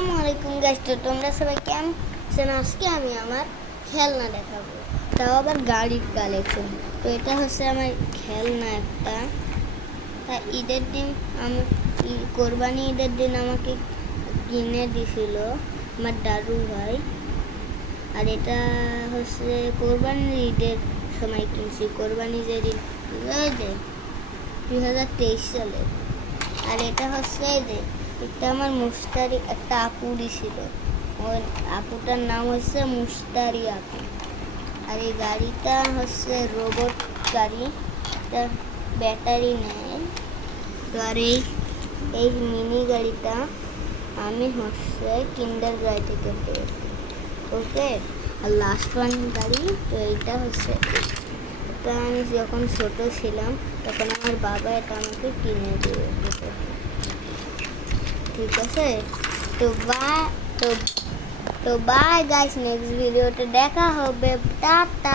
আসসালামু আলাইকুম গাইস, তো তোমরা সবাই কেমন আছেন? আজকে আমি আমার খেলনা দেখাবো, তাও আবার গাড়ির কালেকশন। তো এটা হচ্ছে আমার খেলনা একটা। তা ঈদের দিন আমি কোরবানি ঈদের দিন আমাকে কিনে দিছিল আমার দাদু ভাই। আর এটা হচ্ছে কোরবানির ঈদের সময় কিনছি, কোরবানি যে ঈদ 2023 সালে। আর এটা হচ্ছে এই যে এটা আমার মুস্তারি একটা আপু দিছিল, ওই আপুটার নাম হচ্ছে মুস্তারি আপু। আর এই গাড়িটা হচ্ছে রোবট গাড়ি, এটা ব্যাটারি নেয়। তো আর এই মিনি গাড়িটা আমি হচ্ছে কিন্ডার গাড়ি থেকে পেয়েছি। ওকে, আর লাস্ট ওয়ান গাড়ি, তো এইটা হচ্ছে এটা আমি যখন ছোট ছিলাম তখন আমার বাবা এটা আমাকে কিনে দিয়েছে। ঠিক আছে, তো বাই, তো বাই গাইস, নেক্সট ভিডিওতে দেখা হবে। টাটা।